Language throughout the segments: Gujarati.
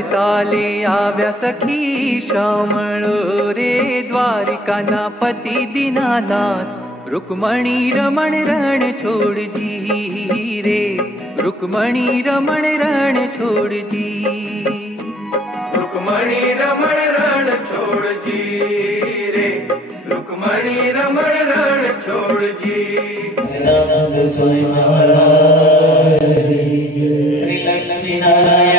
વરતાલે આવ્યા સખી શામળો રે દ્વારિકાના પતિ દીનાનાથ रुक्मणी रमण रण छोड़ जी रे रुक्मणी रमण रण छोड़ जी रुक्मणी रमण रण छोड़ जी रे रुक्मणी रमण रण छोड़ जी श्री लक्ष्मी नारायण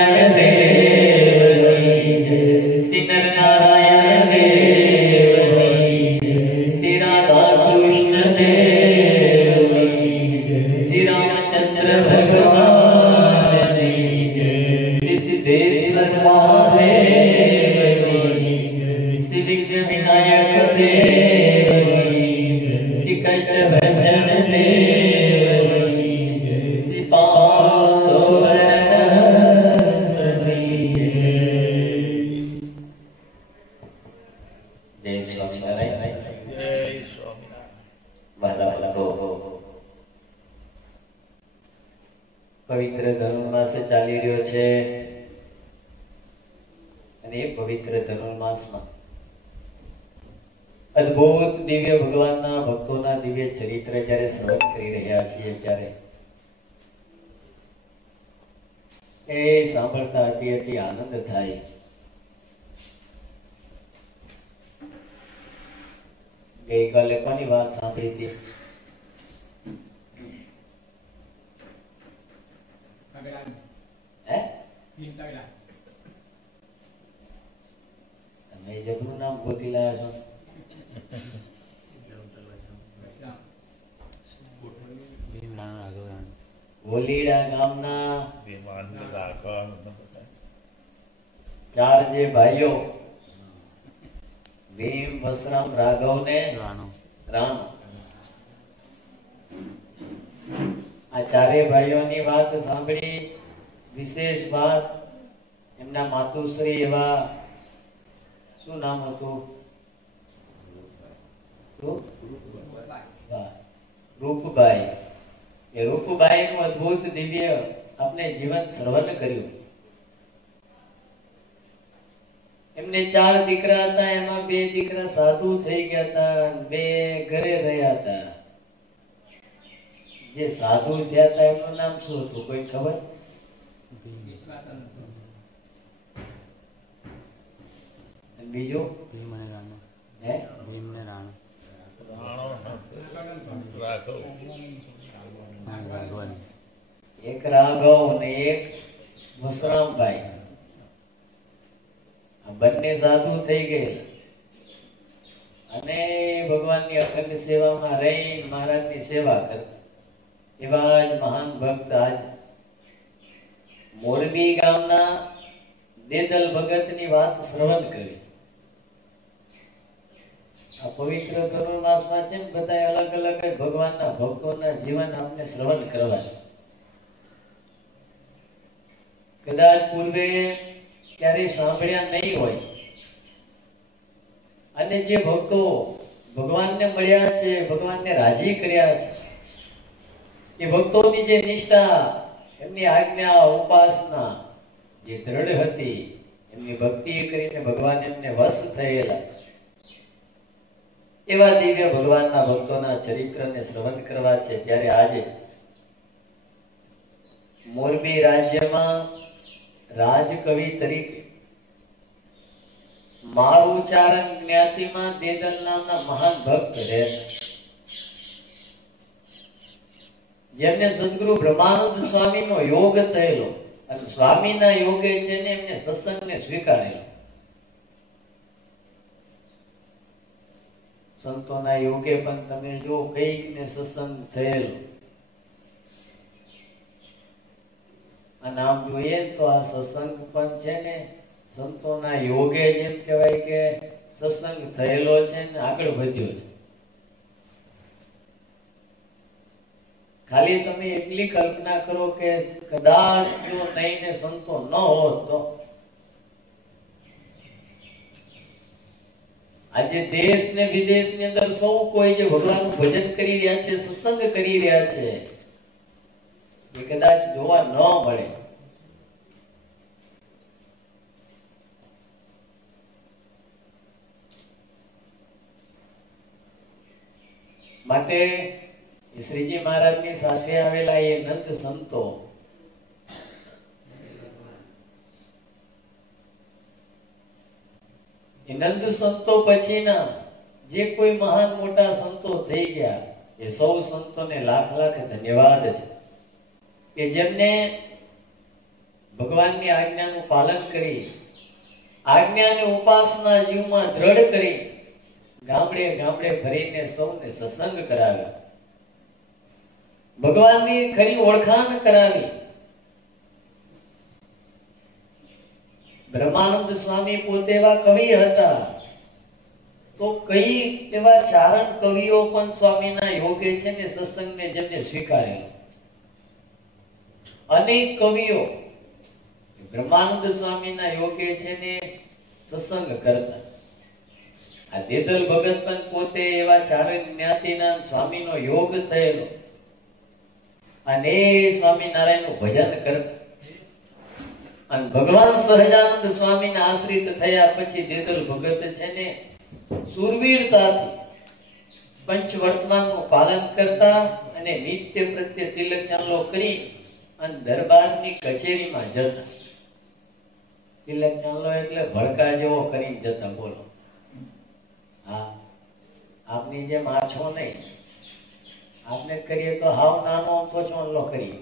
પવિત્ર ધનુર્માસ ચાલી રહ્યો છે અને એ પવિત્ર ધનુર્માસમાં અદ્ભુત દિવ્ય ભગવાનના ભક્તોના દિવ્ય ચરિત્ર જ્યારે શ્રવણ કરી રહ્યા છીએ ત્યારે એ સાંભળતા અતિ આનંદ થાય. ગઈકાલે કોની વાત સાંભળી હતી? તમે જબરું નામ ગોતી લાયા છો. વોલીડા ગામના 4 જે ભાઈઓ ભીમ, વસરામ, રાઘવ ને રામ, આ 4 ભાઈઓની વાત સાંભળી. વિશેષ વાત, એમના માતુશ્રી એવા, શું નામ હતું? રૂપબાઈ. એ રૂપબાઈ નું અદભુત દિવ્ય આપણે જીવન શ્રવણ કર્યું. એમને 4 દીકરા હતા, એમાં 2 દીકરા સાધુ થઈ ગયા હતા, 2 ઘરે રહ્યા હતા. જે સાધુ થયા હતા એમનું નામ શું હતું, કોઈ ખબર? બીજું એક રાઘવ અને એક વસરામભાઈ. બંને સાધુ થઈ ગયેલા અને ભગવાનની અખંડ સેવામાં રહી મહારાજની સેવા કરતા. એવા જ મહાન ભક્ત આજ મોરબી ગામના દેદલ ભગતની વાત શ્રવણ કરી. આ પવિત્ર ધનુર્માસમાં છે ને બધા અલગ અલગ ભગવાનના ભક્તોના જીવન આપણે શ્રવણ કરવા છે. કદાચ પૂર્વે ક્યારેય સાંભળ્યા નહીં હોય અને જે ભક્તો ભગવાનને મળ્યા છે, ભગવાનને રાજી કર્યા છે, એ ભક્તોની જે નિષ્ઠા, એમની આજ્ઞા, ઉપાસના જે દ્રઢ હતી, એમની ભક્તિ કરીને ભગવાન એમને વશ થયેલા, એવા દિવ્ય ભગવાનના ભક્તોના ચરિત્રને શ્રવણ કરવા છે. ત્યારે આજે મોરબી રાજ્યમાં રાજકવિ તરીકે મારુચારણ જ્ઞાતિમાં દેદલ નામના મહાન ભક્ત રહે, જેમને સદગુરુ બ્રહ્માનંદ સ્વામીનો યોગ થયેલો અને સ્વામીના યોગે છે ને એમને સત્સંગને સ્વીકારેલો. સંતોના યોગે પણ તમે જો કઈક ને સત્સંગ થયેલો. આ નામ જોઈએ તો આ સત્સંગ પણ છે ને સંતોના યોગે જેમ કહેવાય કે સત્સંગ થયેલો છે ને આગળ વધ્યો છે. ખાલી તમે એટલી કલ્પના કરો કે કદાચ જો નહીં ને સંતો ન હોત તો આજે દેશ ને વિદેશ ની અંદર સૌ કોઈ જે ભગવાનનું ભજન કરી રહ્યા છે, સત્સંગ કરી રહ્યા છે, એ કદાચ જોવા ન મળે. માટે શ્રીજી મહારાજની સાથે આવેલા એ નંદ સંતો એ નંદ સંતો પછીના જે કોઈ મહાન મોટા સંતો થઈ ગયા એ સૌ સંતોને લાખ લાખ ધન્યવાદ છે કે જેમને ભગવાનની આજ્ઞાનું પાલન કરી આજ્ઞાને ઉપાસના જીવમાં દ્રઢ કરી ગામડે ગામડે ફરીને સૌને સત્સંગ કરાવ્યા, ભગવાનની ખરી ઓળખાણ કરાવી. બ્રહ્માનંદ સ્વામી પોતે એવા કવિ હતા, તો કઈ એવા ચારણ કવિઓ પણ સ્વામીના યોગે છે ને સત્સંગને જેમને સ્વીકારેલો. અનેક કવિઓ બ્રહ્માનંદ સ્વામીના યોગે છે ને સત્સંગ કરતા. આ દેદલ ભગત પણ પોતે એવા ચારણ જ્ઞાતિના સ્વામીનો યોગ થયેલો અને સ્વામિનારાયણનું ભજન કરતા. અને ભગવાન સહજાનંદ સ્વામીના આશ્રિત થયા પછી દેદલ ભગત છે ને સુરવીરતાથી પંચવર્તમાનનું પાલન કરતા અને નિત્ય પ્રત્યે તિલક ચાંદલો કરી અને દરબારની કચેરીમાં જતા. તિલક ચાંદલો એટલે ભડકા જેવો કરીને જતા. બોલો, હા, આપની જેમ આછો નહીં, આપને કરીએ તો હાવ નાનો તો ચાંદલો કરીએ.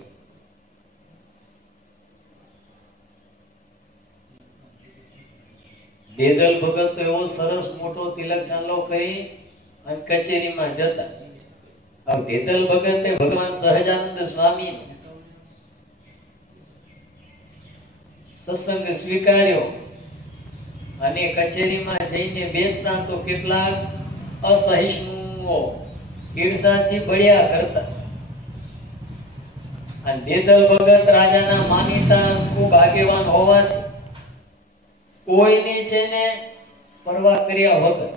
દેદલ ભગત તો એવો સરસ મોટો તિલક ચાંદલો કરી અને કચેરીમાં જતા. હવે દેદલ ભગતે ભગવાન સહજાનંદ સ્વામી સત્સંગ સ્વીકાર્યો અને કચેરીમાં જઈને બેસતા તો કેટલાક અસહિષ્ણુઓ ઈર્ષાથી બળ્યા કરતા. અને દેદલ ભગત રાજાના માનીતા ખૂબ આગેવાન હોવાથી કોઈની છે ને પરવા કર્યા વગર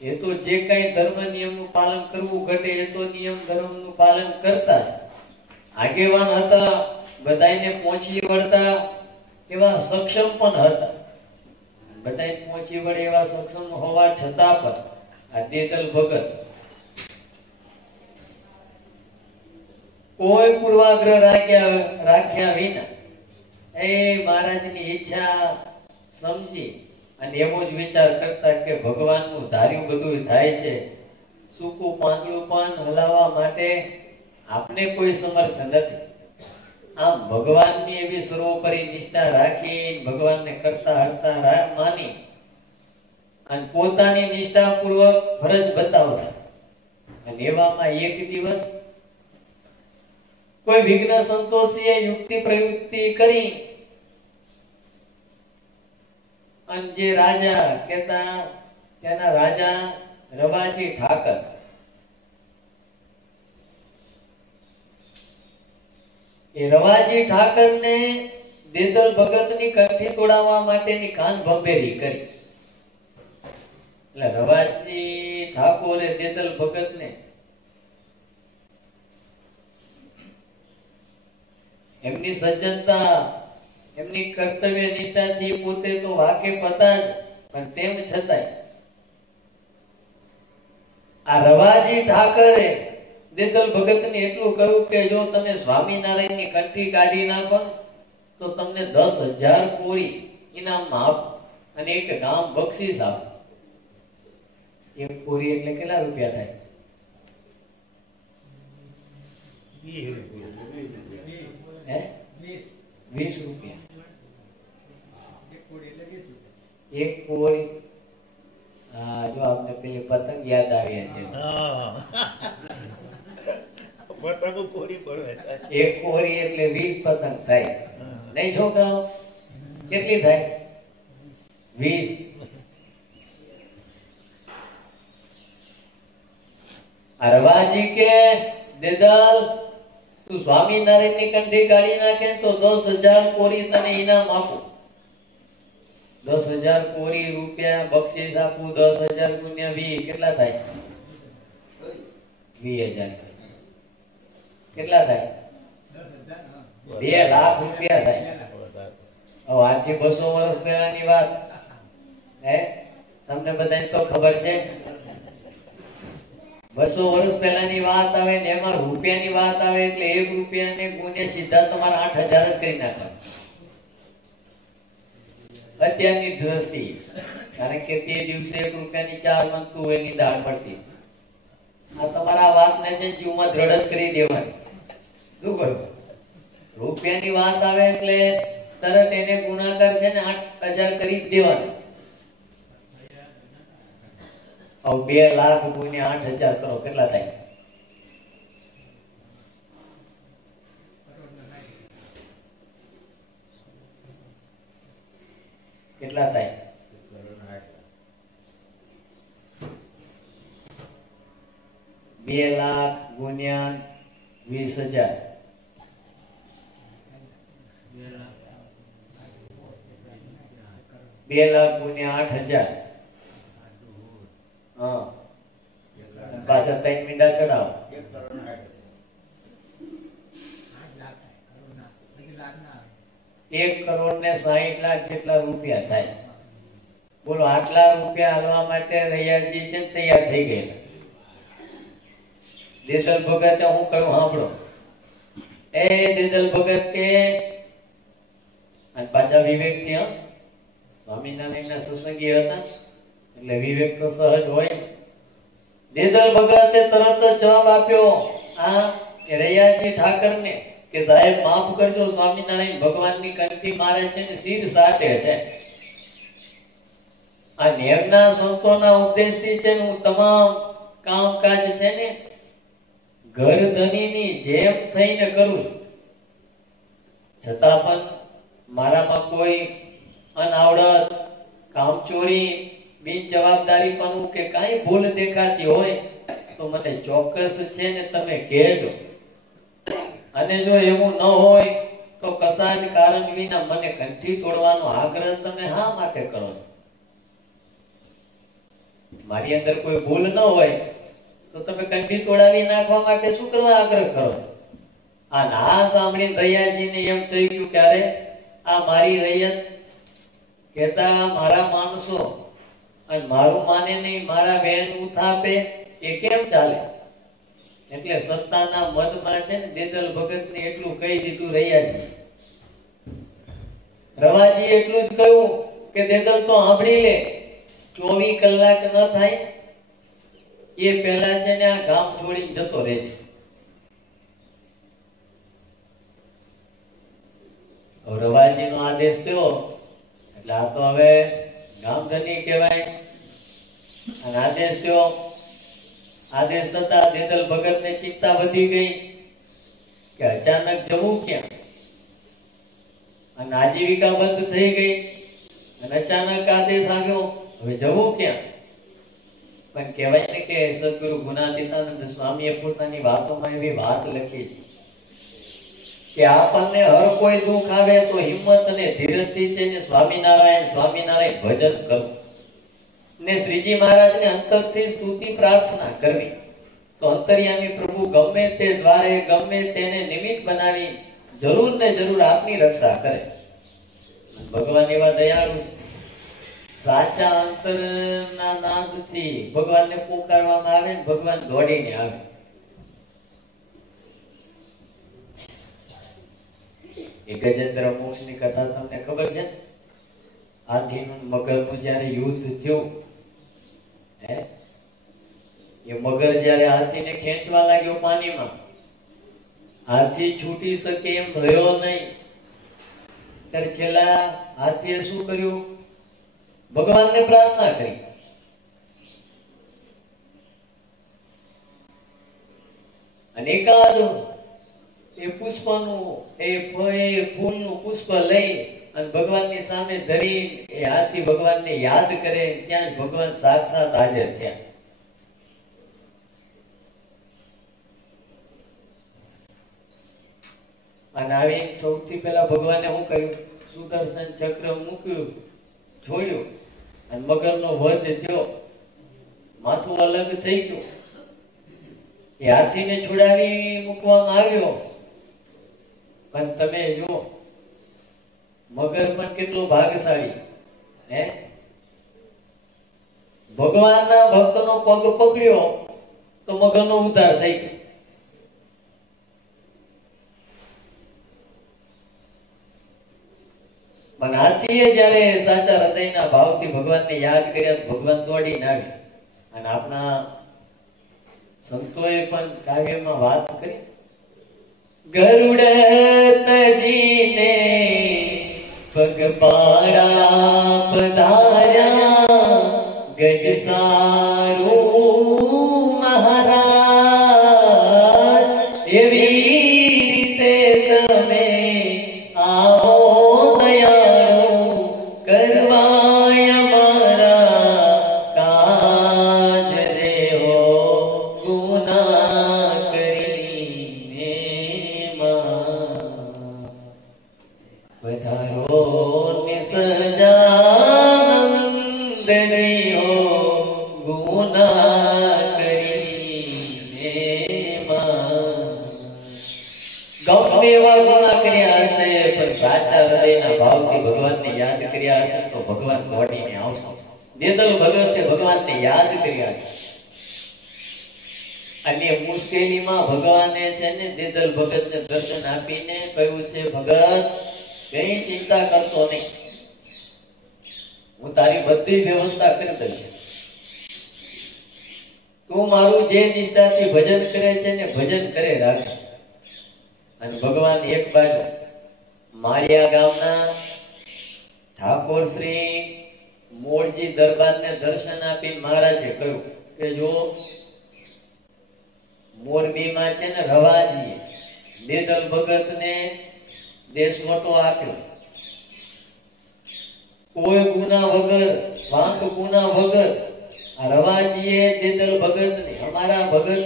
એ તો જે કઈ ધર્મ નિયમનું પાલન કરવું ઘટે એ તો નિયમ ધર્મનું પાલન કરતા. આગેવાન હતા, બધાને પહોંચી વળતા એવા સક્ષમ પણ હતા. બધાને પહોંચી વળે એવા સક્ષમ હોવા છતાં પણ આ દેદલ ભગત કોઈ પૂર્વાગ્રહ રાખ્યા વિના એ મહારાજની ઈચ્છા સમજી અને એવો જ વિચાર કરતા કે ભગવાનનું ધાર્યું બધું થાય છે, સૂકું પાંદડું પણ હલાવવા માટે આપને કોઈ સમર્થ નથી. આમ ભગવાનની એવી સર્વોપરી નિષ્ઠા રાખી ભગવાનને કરતા હરતા માની અને પોતાની નિષ્ઠા પૂર્વક ફરજ બતાવતા. અને એવામાં એક દિવસ કોઈ વિઘ્ન સંતોષીએ યુક્તિ પ્રયુક્તિ કરી અને જે રાજા કેતા તેના રાજા રવાજી ઠાકર એ રવાજી ઠાકર ને દેદલ ભગત ની કંઠી તોડાવવા માટેની કાન ભંભેરી કરી. એટલે રવાજી ઠાકોરે દેદલ ભગત ને એમની સજ્જનતા એમની કર્તવ્ય નિષ્ઠાથી પોતે તો વાકેફ હતા જ, પણ તેમ છતાંય આ રવાજી ઠાકરે દેદલ ભગત ને એટલું કહ્યું કે જો તમે સ્વામિનારાયણ ની કંઠી કાઢી નાખો તો તમને 10,000 કોરી ઇનામમાં આપો અને એક ગામ બક્ષીસ આપો. એક કોરી એટલે કેટલા રૂપિયા થાય? 20 રૂપિયા. એક કોરી. હા, જો આપને પેલી પતંગ યાદ આવી છે. એક કોરી એટલે 20 પતંગ થાય નહીં છોકરાઓ? કેટલી થાય? 20. રવાજી કે દેદલ તું સ્વામિનારાયણ ની કંઠી કાઢી નાખે તો 10,000 કોરી તને ઇનામ આપું. 10,000 કોરી રૂપિયા બક્ષીસ આપું. 10,000 ગુણ્યા 20 કેટલા થાય? 20,000. કેટલા થાય? 2 લાખ રૂપિયા થાય. હવે આજથી 200 વર્ષ પહેલાની વાત. તમને બધાને તો ખબર છે 200 વર્ષ પહેલાની વાત આવે ને એમાં રૂપિયાની વાત આવે એટલે 1 રૂપિયાને ગુણે સીધા તમારા 8000 જ કરી નાખવા અત્યારની દ્રષ્ટિ, કારણ કે તે દિવસે 1 રૂપિયાની 4 મણતું એની દાળ મળતી. આ તમારા વાતને છે જીવમાં દ્રઢ કરી દેવાની. શું કરું? રૂપિયાની વાત આવે એટલે તરત એને ગુણાકાર છે ને 8000 કરી દેવાનો. હવે 2 લાખ ગુણ્યા 8000 કરો કેટલા થાય? કેટલા થાય? 2 લાખ ગુણ્યા 20,000 2 લાખ ગુણ્યા 8,000. હા, પાછા 3 મીંડા ચડાવો. 1,60,00,000 જેટલા રૂપિયા થાય. બોલો, આટલા રૂપિયા હાલવા માટે રૈયાજી છે તૈયાર થઈ ગયેલા. દેદલ ભગત હું કહ્યું સાંભળો. એ દેદલ ભગત કે અને પાછા વિવેક થી સ્વામિનારાયણના સત્સંગી હતા એટલે વિવેક તો સહજ હોય. દેદલ ભગતે તરત જ જવાબ આપ્યો આ રૈયાજી ઠાકરને કે સાહેબ માફ કરજો, સ્વામિનારાયણ ભગવાનની કંઠી મારે છે ને શીર સાટે છે. આ નેમના સંતોના ઉપદેશથી છે ને હું તમામ કામકાજ છે ને ઘર ધનીની જેમ થઈને કરું છું. છતાં પણ મારામાં કોઈ અનાવડત, કામચોરી, બિનજવાબદારીપણું કે કાંઈ ભૂલ દેખાતી હોય તો મને ચોક્કસ છે ને તમે કહેજો. અને જો એવું ન હોય તો કશા જ કારણ વિના મને કંઠી તોડવાનો આગ્રહ તમે હા માટે કરો છો? મારી અંદર કોઈ ભૂલ ન હોય તો તમે કંઠી તોડાવી નાખવા માટે શું કરવા આગ્રહ કરો? આ ના સાંભળીને રૈયાજીને એમ થઈ ગયું ક્યારે આ મારી રૈયત કહેતા મારા માણસો અને મારું માને નહીં, મારા બેન ઉથાપે એ કેમ ચાલે? એટલે સત્તાના મદમાં છે ને દેદલ ભગત ને એટલું કહી દીધું રૈયાજી. રવાજી એટલું જ કહ્યું કે દેદલ તો સાંભળી લે, 24 કલાક ન થાય એ પહેલા છે ને આ ગામ છોડીને જતો રહેજે. રવાજી નો આદેશ થયો એટલે આ તો હવે ગામધની કહેવાય. અને આદેશ થયો. આદેશ થતા દેદલ ભગત ને ચિંતા વધી ગઈ કે અચાનક જવું ક્યાં? અને આજીવિકા બંધ થઈ ગઈ અને અચાનક આદેશ આવ્યો, હવે જવું ક્યાં? પણ કહેવાય ને કે સદગુરુ ગુણાતીતાનંદ સ્વામીએ પોતાની વાતોમાં એવી વાત લખી છે કે આપણને હર કોઈ દુઃખ આવે તો હિંમત અને ધીરજથી છે ને સ્વામિનારાયણ સ્વામિનારાયણ ભજન કરવું ને શ્રીજી મહારાજને અંતરથી સ્તુતિ પ્રાર્થના કરવી તો અંતર્યામી પ્રભુ ગમે તે દ્વારે ગમે તેને નિમિત્ત બનાવી જરૂર ને જરૂર આપની રક્ષા કરે. ભગવાન એવા દયાળુ, સાચા અંતરના નાદથી ભગવાનને પુકારવામાં આવે ને ભગવાન દોડીને આવે. એ ગજેન્દ્ર મોક્ષની કથા તમને ખબર છે? હાથીનું મગરનું જયારે યુદ્ધ થયું, એ મગર જયારે હાથીને ખેંચવા લાગ્યો પાણીમાં, હાથી છૂટી શકે એમ રહ્યો નહીં. ત્યારે છેલ્લા હાથીએ શું કર્યું? ભગવાનને પ્રાર્થના કરી. અને એકાદ એ પુષ્પનું એ ફૂલનું પુષ્પ લઈ અને ભગવાનની સામે ધરી એ હાથી ભગવાનને યાદ કરે, ત્યાં જ ભગવાન સાક્ષાત હાજર થયા. અને આવી સૌથી પહેલા ભગવાને શું કર્યું? સુદર્શન ચક્ર મૂક્યું, છોડ્યું અને મગરનો વધ થયો, માથું અલગ થઈ ગયું. એ હાથીને છોડાવી મૂકવામાં આવ્યો. પણ તમે જો મગર પણ કેટલો ભાગશાળી, ભગવાનના ભક્તનો પગ પકડ્યો તો મગરનો ઉદ્ધાર થઈ ગયો. પણ હાથીએ જયારે સાચા હૃદયના ભાવથી ભગવાનને યાદ કર્યા ભગવાન દોડીને આવી. અને આપણા સંતોએ પણ કાવ્યમાં વાત કરી, ગરુડ તજીને પગપાળા પધાર્યા ગજ સારું મહારાજ, એવી રીતે તમે આવો દયાળુ કરવાય મારા કાજ રે હો ગુના કરીને વધારો નિસજાનંદ રહ્યો ગુના કરીને ગમે એવા ગુના કર્યા હશે પણ સાચા હૃદયના ભાવથી ભગવાનને યાદ કર્યા હશે તો ભગવાન દોડીને આવશે. દેદલ ભગતે ભગવાનને યાદ કર્યા છે અને મુશ્કેલીમાં ભગવાને છે ને દેદલ ભગતને દર્શન આપીને કહ્યું છે, ભગત કઈ ચિંતા કરતો નહીં, હું તારી બધી વ્યવસ્થા કરી દઈશ. તું મારું જે નિષ્ઠાથી ભજન કરે છે ને ભજન કરે રાખે. અને ભગવાન એક બાજુ માળિયા ગામના ઠાકોર શ્રી મોરજી દરબારને દર્શન આપી મહારાજે કહ્યું કે જો મોરબીમાં છે ને રવાજીએ દેદલ ભગતને દેશવટો આપ્યો, કોઈ ગુના વગર, વાંક ગુના વગર આ રવાજીએ દેદલ ભગતને, અમારા ભગત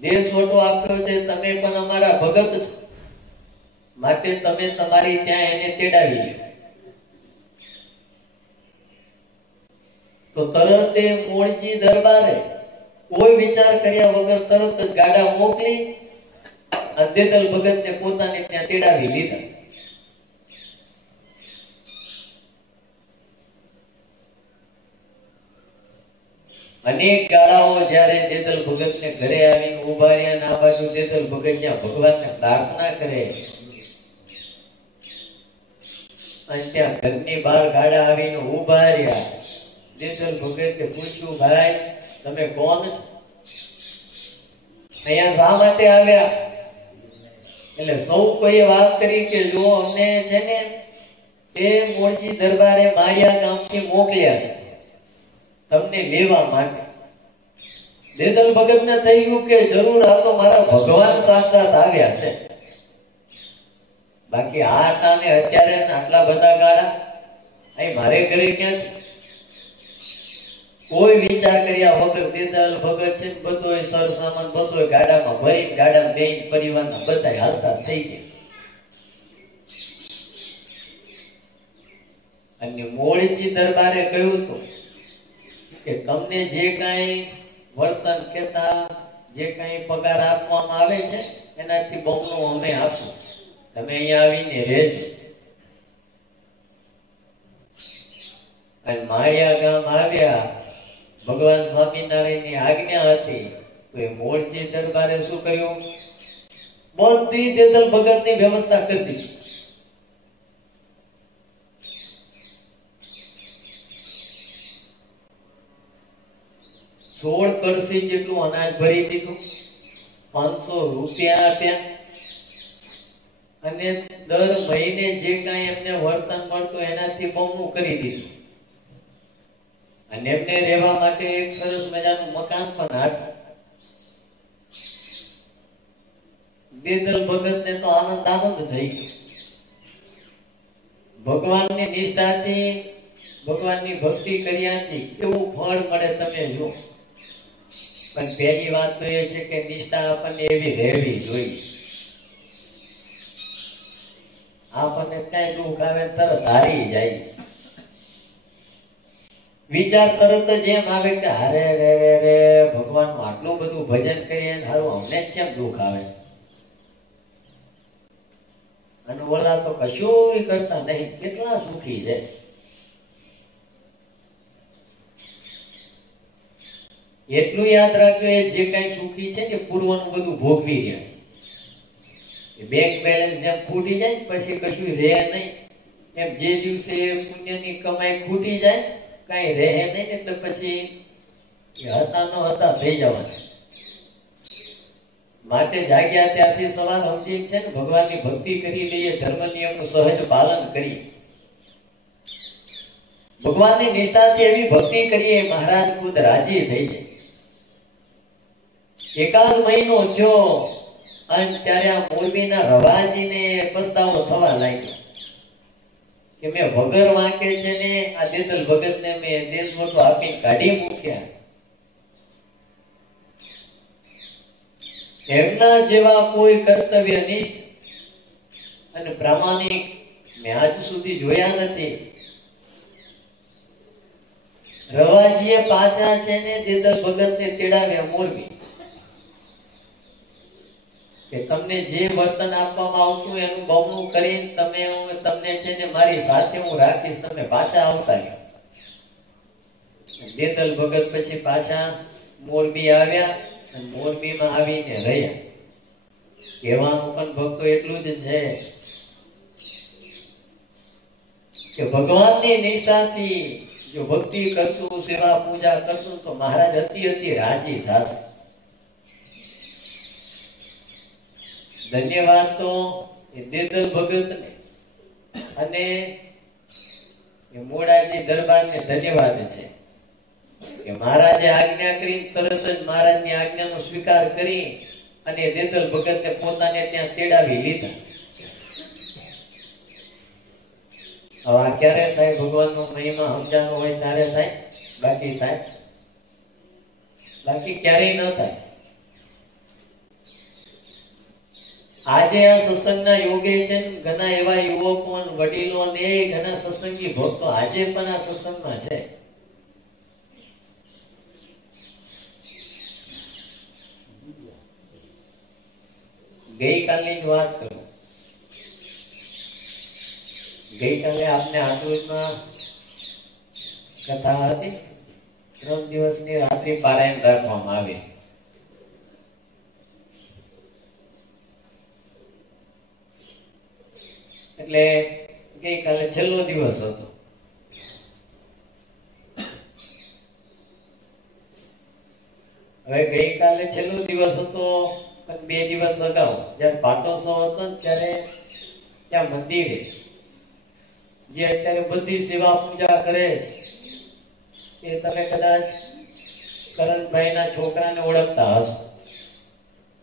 દેશવટો આપ્યો છે. તમે પણ અમારા ભગત છો, માટે તમે તમારી ત્યાં એને તેડાવી લો. તો તરત એ મોરજી દરબારે કોઈ વિચાર કર્યા વગર તરત જ ગાડા મોકલી અને દેદલ ભગતને પોતાને ત્યાં તેડાવી લીધા. અનેક ગાળાઓ જયારે દેદલ ભગતને ઘરે આવીને ઉભા રહ્યા, આ બાજુ દેદલ ભગત જ્યાં ભગવાનને પ્રાર્થના કરે અને ત્યાં ઘરની બહાર ગાડા આવીને ઉભા રહ્યા. દેદલ ભગતે પૂછ્યું, ભાઈ તમે કોણ છો, અહીંયા શા માટે આવ્યા? એટલે સૌ કોઈએ વાત કરી કે જો અમને છે ને એ મોરજી દરબારે માળિયા ગામથી મોકલ્યા છે તમને લેવા માટે. દેદલ ભગતને થઈ ગયું કે જરૂર આ તો મારા ભગવાન સાક્ષાત આવ્યા છે, બાકી આ કાને અત્યારે આટલા બધા ગાળા અહીં મારે ઘરે ક્યાંથી? કોઈ વિચાર કર્યા વગર દેદલ ભગત છે બધો સર સામાન બધો ગાડામાં ભરી ગાડામાં બેન પરિવારના બધા હાલતા થઈ ગયા. અને મોરજી દરબારે કહ્યું હતું કે તમને જે કાંઈ વર્તન કેતા જે કાંઈ પગાર આપવામાં આવે છે એનાથી બમણું અમે આપશું, તમે અહીંયા આવીને રહેજો. અને માળિયા ગામ આવ્યા, ભગવાન સ્વામિનારાયણની આજ્ઞા હતી તો એ મોરજી દરબારે શું કર્યું? બધી દેદલ ભગતની વ્યવસ્થા કરી દીધી. સોળ કળશી જેટલું અનાજ ભરી દીધું, 500 રૂપિયા આપ્યા અને દર મહિને જે કાંઈ એમને વર્તન મળતું એનાથી બમણું કરી દીધું. અને એમને રહેવા માટે એક સરસ મજાનું મકાન પણ આપ્યું. દેદલ ભગતને તો આનંદ આનંદ થઈ ગયો. ભગવાનની નિષ્ઠાથી, ભગવાનની ભક્તિ કર્યાથી કેવું ફળ મળે તમે જો. પણ પહેલી વાત તો એ છે કે નિષ્ઠા આપણને એવી રહેવી જોઈએ. આપણને ક્યાંય દુઃખ આવે તરત હારી જાય. વિચાર તરત જ એમ આવે કે અરે રે રે રે ભગવાનનું આટલું બધું ભજન કરીએ હારું અમને જ કેમ દુઃખ આવે? અને ઓલા તો કશું કરતા નહીં, કેટલા સુખી છે. એટલું યાદ રાખજો, એ જે કઈ સુખી છે ને પૂર્વનું બધું ભોગવી રહ્યા છે. બેંક બેલેન્સ જેમ ખૂટી જાય પછી કશું રહે નહીં, એમ જે દિવસે પુણ્યની કમાઈ ખૂટી જાય કઈ રહે નહીં, એટલે પછી હતા ન હતા થઈ જવાના. માટે જાગ્યા ત્યાંથી સવાર સમજી છે ને ભગવાનની ભક્તિ કરી લઈએ, ધર્મ નિયમનું સહજ પાલન કરીએ, ભગવાનની નિષ્ઠાથી એવી ભક્તિ કરીએ મહારાજ ખુદ રાજી થઈ જાય. એકાદ મહિનો થયો અને ત્યારે આ મોરબીના રવાજીને પસ્તાવો થવા લાગ્યો કે મેં વગર વાંકે છે ને આ દેતલ ભગતને મેં દેશવટો આપી કાઢી મૂક્યા. એમના જેવા કોઈ કર્તવ્યનિષ્ઠ અને પ્રામાણિક મેં આજ સુધી જોયા નથી. રવાજીએ પાછા છે ને દેતલ ભગતને તેડાવ્યા મોરબી કે તમને જે વર્તન આપવામાં આવતું એનું બમણું કરીને તમને છે ને મારી સાથે હું રાખીશ, તમે પાછા આવતા ગયા. દેતલ ભગત પછી પાછા મોરબી આવ્યા અને મોરબીમાં આવીને રહ્યા. કહેવાનું પણ ભક્તો એટલું જ છે કે ભગવાનની નિષ્ઠાથી જો ભક્તિ કરશું, સેવા પૂજા કરશું તો મહારાજ અતિ રાજી થશે. ધન્યવાદ તો એ દેતલ ભગતને અને એ મોડાજી દરબારને ધન્યવાદ છે કે મહારાજે આજ્ઞા કરી તરત જ મહારાજની આજ્ઞાનો સ્વીકાર કરી અને દેતલ ભગતને પોતાને ત્યાં તેડાવી લીધા. હવે આ ક્યારે થાય? ભગવાનનો મહિમા સમજાનો હોય ત્યારે થાય, બાકી થાય, બાકી ક્યારેય ન થાય. આજે આ સત્સંગના યોગે છે ને ઘણા એવા યુવકો અને વડીલો અને ઘણા સત્સંગી ભક્તો આજે પણ આ સત્સંગમાં છે. ગઈકાલની જ વાત કરું. ગઈકાલે આપને આટલુમાં કથા હતી. 3 દિવસની રાત્રિ પારાયણ રાખવામાં આવી. એટલે ગઈકાલે છેલ્લો દિવસ હતો. હવે ગઈકાલે છેલ્લો દિવસ હતો પણ 2 દિવસ અગાઉ જયારે પાટોત્સવ હતો ને ત્યારે ત્યાં મંદિરે જે અત્યારે બધી સેવા પૂજા કરે છે એ તમે કદાચ કરણભાઈના છોકરાને ઓળખતા હશો,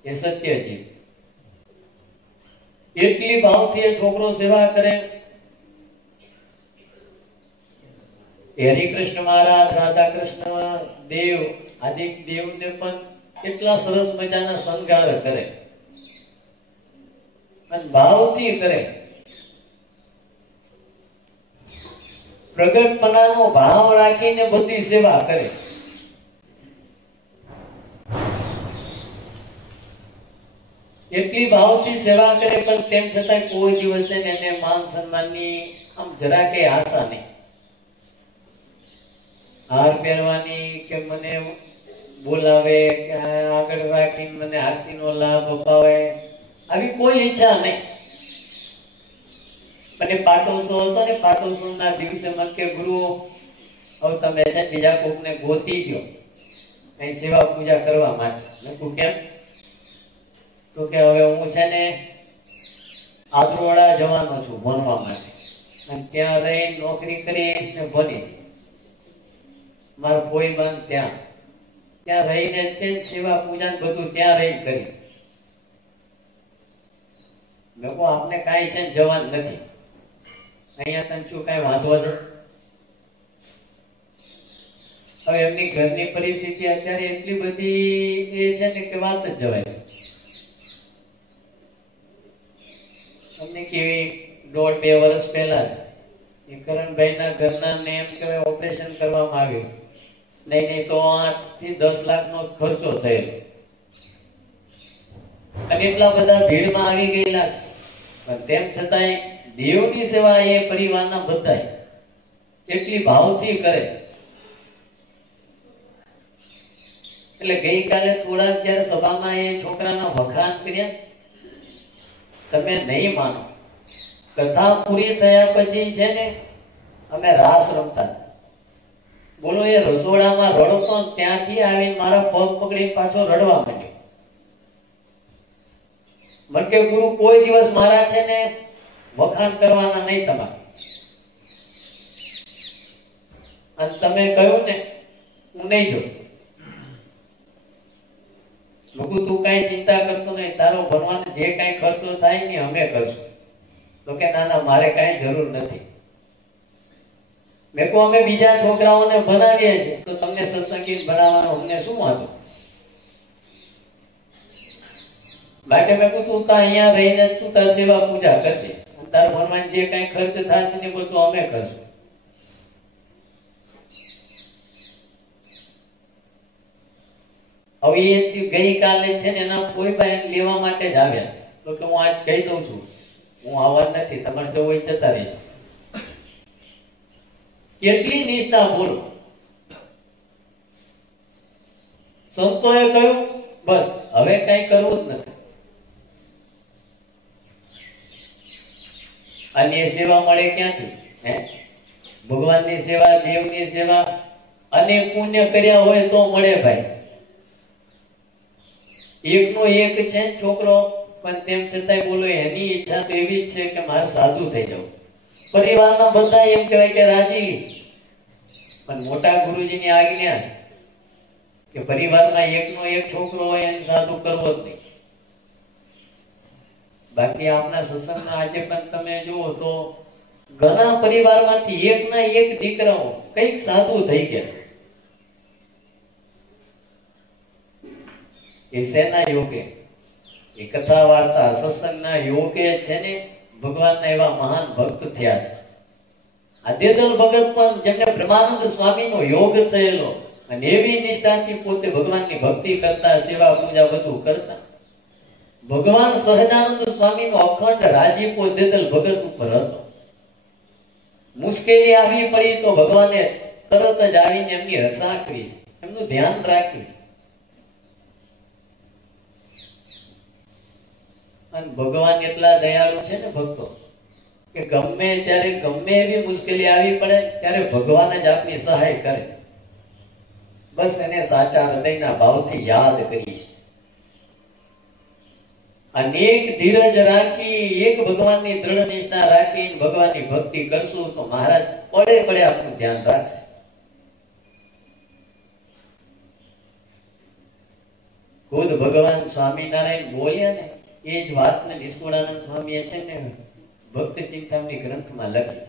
એ સત્યજીત. એટલી ભાવથી એ છોકરો સેવા કરે. હરિકૃષ્ણ મહારાજ, રાધા કૃષ્ણ દેવ, આદિક દેવને પણ એટલા સરસ મજાના શણગાર કરે અને ભાવથી કરે. પ્રગટપણાનો ભાવ રાખીને બધી સેવા કરે. એટલી ભાવથી સેવા કરે પણ તેમ છતાં કોઈ દિવસે એને માન સન્માનની આમ જરા કે આશા નહીં. હાર પહેરવાની કે મને બોલાવે કે આગળ રાખીને મને આરતીનો લાભ અપાવે આવી કોઈ ઈચ્છા નહીં. અને પાટોત્સવ હતો ને પાટોત્સવના દિવસે મત કે ગુરુ હવે તમે છે બીજા કોકને ગોતી ગયો કઈ સેવા પૂજા કરવા માટે. મેં કેમ? તો કે હવે હું છે ને આદરોડા જવાનો છું ભણવા માટે અને ત્યાં રહી નોકરી કરીશ ને ભણીશ. મારો કોઈ બંધ ત્યાં રહીને છે સેવા પૂજા બધું ત્યાં રહીને કરીશ. લોકો આપને કાંઈ છે જવાન નથી, અહીંયા તને શું કઈ વાંધો છે? હવે એમની ઘરની પરિસ્થિતિ અત્યારે એટલી બધી એ છે ને કે વાત જ જવાય. તમને કેવી 1.5-2 વર્ષ પહેલા એ કરણભાઈના ઘરના ને એમ કહેવાય ઓપરેશન કરવામાં આવ્યું. નહીં તો 8 થી 10 લાખનો ખર્ચો થયેલો અને એટલા બધા ભીડમાં આવી ગયેલા છે. પણ તેમ છતાંય દેવની સેવા એ પરિવારના બધા એટલી ભાવથી કરે. એટલે ગઈકાલે થોડા જયારે સભામાં એ છોકરાના વખાણ કર્યા, તમે નહીં માનો, કથા પૂરી થયા પછી છે ને અમે રાસ રમતા. બોલો એ રસોડામાં રડતો, ત્યાંથી આવીને મારા પગ પકડી પાછો રડવા માંડ્યો. મને કે ગુરુ કોઈ દિવસ મારા છે ને વખાણ કરવાના નહીં તમારે. અને તમે કહ્યું ને હું નહીં જોઉં. તું કઈ ચિંતા કરતો નહીં, તારો ભણવાનો જે કઈ ખર્ચો થાય ને અમે કરશું. તો કે ના ના મારે કઈ જરૂર નથી. મેં કહું અમે બીજા છોકરાઓને ભણાવીએ છીએ તો તમને સત્સંગી ભણાવવાનો અમને શું વાંધો? માટે મેં કહું તું અહીંયા રહીને તું તાર સેવા પૂજા કરજે, તાર ભણવાનું જે કઈ ખર્ચ થશે ને બધું અમે કરશું. હવે એ ગઈકાલે છે ને એના કોઈ ભાઈ લેવા માટે જ આવ્યા. તો કે હું આજ કહી દઉં છું હું આવવા નથી, તમારે જવું હોય જતા રહેજો. કેટલી નિષ્ઠા બોલો. સંતોએ કહ્યું બસ હવે કઈ કરવું જ નથી. અન્ય સેવા મળે ક્યાંથી? ભગવાનની સેવા, દેવની સેવા અને પુણ્ય કર્યા હોય તો મળે ભાઈ. એકનો એક છે છોકરો, પણ તેમ છતાંય બોલો એની ઈચ્છા તો એવી જ છે કે મારે સાધુ થઈ જવું. પરિવારના બધા એમ કહેવાય કે રાજી, પણ મોટા ગુરુજીની આજ્ઞા છે કે પરિવારમાં એકનો એક છોકરો હોય એને સાધુ કરવો જ નહીં. બાકી આપના સત્સંગમાં આજે પણ તમે જુઓ તો ઘણા પરિવારમાંથી એકના એક દીકરાઓ કઈક સાધુ થઈ ગયા છે. એ શેના યોગે? એ કથા વાર્તા સત્સંગના યોગે છે ને ભગવાનના એવા મહાન ભક્ત થયા છે. આ દેદલ ભગત પણ જેમને બ્રહ્માનંદ સ્વામીનો યોગ થયેલો અને એવી નિષ્ઠાથી પોતે ભગવાનની ભક્તિ કરતા, સેવા પૂજા બધું કરતા. ભગવાન સહજાનંદ સ્વામીનો અખંડ રાજીપો દેદલ ભગત ઉપર હતો. મુશ્કેલી આવી પડી તો ભગવાને તરત જ આવીને એમની રક્ષા કરી છે, એમનું ધ્યાન રાખ્યું. અને ભગવાન એટલા દયાળુ છે ને ભક્તો કે ગમે ત્યારે ગમે એવી મુશ્કેલી આવી પડે ત્યારે ભગવાન જ આપની સહાય કરે. બસ એને સાચા હૃદયના ભાવથી યાદ કરીએ. અનેક ધીરજ રાખી, એક ભગવાનની દ્રઢ નિષ્ઠા રાખી ભગવાનની ભક્તિ કરશું તો મહારાજ પડે પડે આપનું ધ્યાન રાખશે. ખુદ ભગવાન સ્વામિનારાયણ બોલ્યા ને એ જ વાતને નિષ્કુળાનંદ સ્વામીએ છે ને ભક્ત ચિંતામણી ગ્રંથમાં લખી.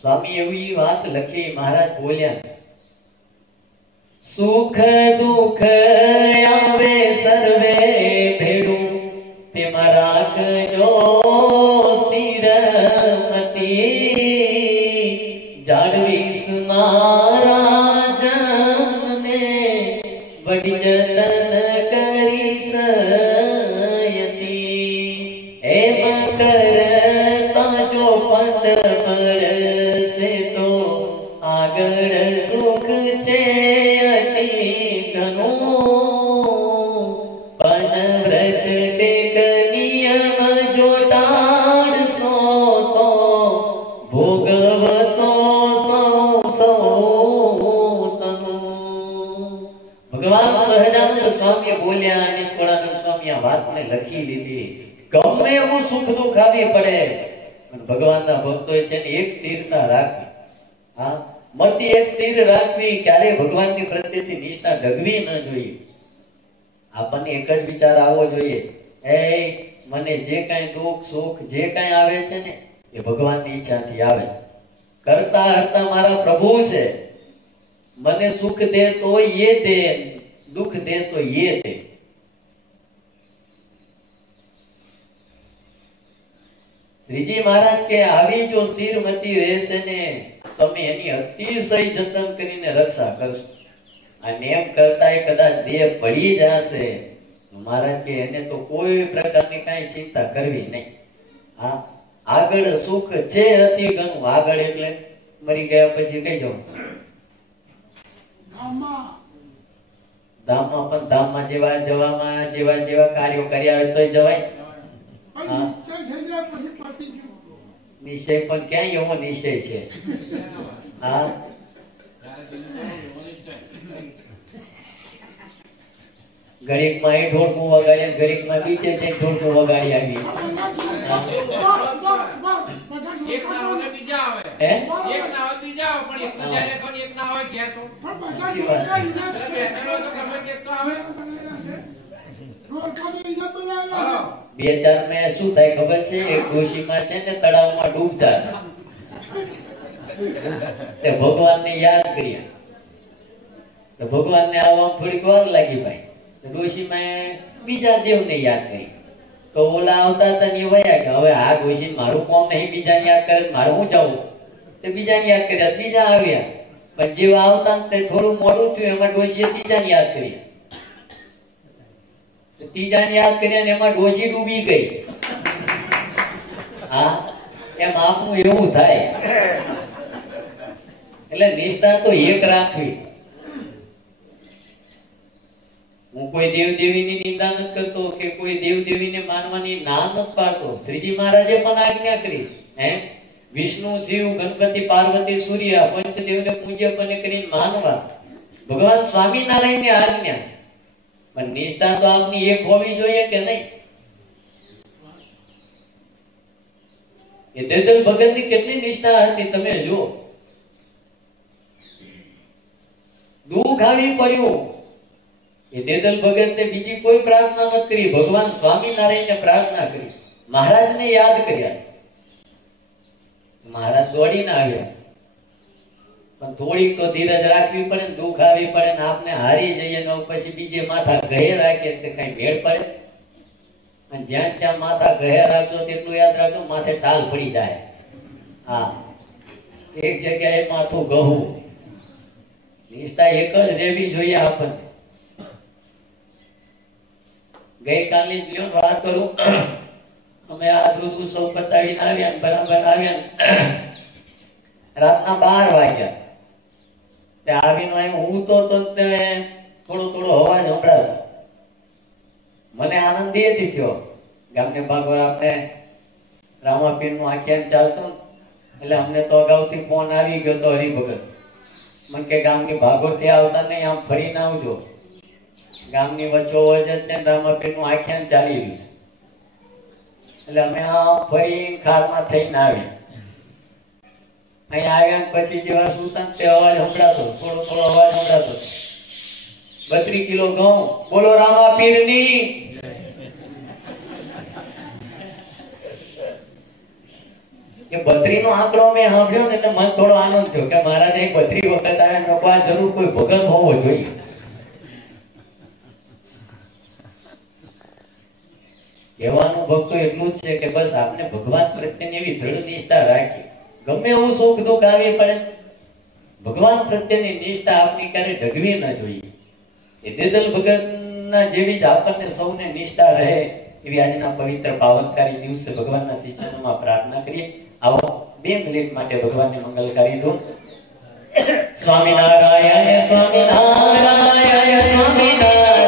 સ્વામી એવી વાત લખી, મહારાજ બોલ્યા સુખ દુઃખ આવે સર્વે ભેડું તેમાં રાખજો સ્થિરમતી જાળવીશ મારા જનને વડી જતન કરીશ એમ કરતા જો પદ મળશે તો આગળ સુખ છે બોલ્યા. નિષ્કુળાનંદ સ્વામી આ વાતને લખી દીધી. ગમે એવું સુખ દુઃખ આવી પડે ભગવાનના ભક્તો છે ને એક સ્થિરતા રાખવી. હા, મતિ એક સ્થિર રાખવી, ક્યારેય ભગવાનની પ્રત્યેથી નિષ્ઠા ડગવી ન જોઈએ. આપણને એક જ વિચાર આવવો જોઈએ, એ મને જે કઈ દુઃખ સુખ જે કઈ આવે છે ને એ ભગવાનની ઈચ્છાથી આવે. કરતા હરતા મારા પ્રભુ છે, મને સુખ દે તો એ દે, દુઃખ દે તો એ દે. શ્રીજી મહારાજ કે આવી જો સ્થિરમતી રહેશે ને તમે એની અતિશય જતન કરીને રક્ષા કરશો. અને એમ કરતા કદાચ દેહ પડી જશે મહારાજ કે એને તો કોઈ પ્રકારની કઈ ચિંતા કરવી નહીં. હા, આગળ સુખ છે અતિ ઘણું. આગળ એટલે મરી ગયા પછી કઈ જવું ધામમાં પણ ધામમાં જેવા જવામાં જેવા જેવા કાર્યો કર્યા હોય તો જવાય. હા, નિશ્ચય પણ ક્યાં એવો નિશ્ચય છે? હા, ગરીબ માં એ ઢોલકું વગાડે, ગરીબ માં બીજે છે ઢોલકું વગાડી આવી. એક ના હોય બીજા આવે, હે? એક ના હોય બીજા આવે, પણ એક ના જાય તો એક ના હોય ઘેર તો બે ચાર મેં શું થાય ખબર છે? એક ડોશીમાં છે ને તળાવમાં ડૂબતા તે ભગવાનને યાદ કર્યા. તો ભગવાનને આવવામાં થોડીક વાર લાગી ભાઈ. તો ડોશીમાં બીજા દેવને યાદ કરી. તો ઓલા આવતા હતા ને વયા કે હવે આ ડોશી મારું કોમ નહીં, બીજાને યાદ કરે મારે હું જવું. તો બીજાને યાદ કર્યા, બીજા આવ્યા. પણ જેવા આવતા ને થોડું મોડું થયું એમાં ડોશીએ ત્રીજાને યાદ કર્યા. ત્રીજાને યાદ કર્યા ને એમાં ડોશી ડૂબી ગઈ. હા, એમ આપનું એવું થાય. એટલે નિષ્ઠા તો એક રાખવી. હું કોઈ દેવ દેવીની નિંદા નથી કરતો કે કોઈ દેવ દેવીને માનવાની ના નથી પાડતો. શ્રીજી મહારાજે પણ આજ્ઞા કરી. હે, વિષ્ણુ, શિવ, ગણપતિ, પાર્વતી, સૂર્ય પંચદેવને પૂજ્ય પણ કરીને માનવા. ભગવાન સ્વામિનારાયણની આજ્ઞા છે. પણ નિષ્ઠા તો આપની એક હોવી જોઈએ કે નહીં? એ દેદલ ભગતની કેટલી નિષ્ઠા હતી તમે જુઓ. દુઃખ આવી પડ્યું, એ દેદલ ભગતે બીજી કોઈ પ્રાર્થના નથી કરી, ભગવાન સ્વામિનારાયણને પ્રાર્થના કરી, મહારાજને યાદ કર્યા. મહારાજ દોડીને આવ્યા. પણ થોડીક તો ધીરજ રાખવી પડે ને, દુઃખ આવી પડે ને આપને હારી જઈએ ને પછી બીજે માથા ઘે રાખીએ તો કઈ મેળ પડે? અને જ્યાં ત્યાં માથા ઘે રાખજો તેટલું યાદ રાખજો, માથે ટાલ પડી જાય. હા, એક જગ્યાએ માથું ગહવું. નિષ્ઠા એક જ રહેવી જોઈએ આપણને. ગઈકાલની જ વાત કરું, અમે આ દૂધ ઉત્સવ પતાવીને આવ્યા, બરાબર આવ્યા, રાતના 12 વાગ્યા. આવીને હું તો થોડો થોડો અવાજ સંભળાતો. મને આનંદ એથી થયો, ગામને ભાગવત આપણે રામાપીર નું આખ્યાન ચાલતું એટલે અમને તો અગાઉથી ફોન આવી ગયો તો હરિભગત મને કે ગામની ભાગવત આવતા નહીં, આમ ફરીને આવજો. ગામની વચ્ચોવચ છે રામાપીર નું આખ્યાન ચાલી રહ્યું છે. એટલે અમે આ ફરી ખારમાં થઈને આવ્યા. અહીંયા આવ્યા પછી જેવા સુતા તે અવાજ સંભળાતો, થોડો થોડો અવાજ સંભળાતો. 32 કિલો ઘઉં, બોલો રામાપીરની. એ 32 નો આંકડો મેં સાંભળ્યો ને એટલે મને થોડો આનંદ થયો કે મહારાજ 32 વખત આવ્યા, આ જરૂર કોઈ ભગત હોવો જોઈએ. કહેવાનું ભક્તો એટલું જ છે કે બસ આપણે ભગવાન પ્રત્યેની એવી દ્રઢ નિષ્ઠા રાખીએ. ગમે એવું સુખ દુઃખ આવી પડે, ભગવાન પ્રત્યેની નિષ્ઠા આપની ક્યારે ઢગવી ન જોઈએ. એ દેદલ ભગતના જેવી જ આપણને સૌને નિષ્ઠા રહે એવી આજના પવિત્ર પાવનકારી દિવસે ભગવાનના શિષ્યમાં પ્રાર્થના કરીએ. આવો 2 મિનિટ માટે ભગવાનને મંગલકારી દો. સ્વામિનારાયણ સ્વામિનારાયણ સ્વામિનારાયણ સ્વામિનારાયણ.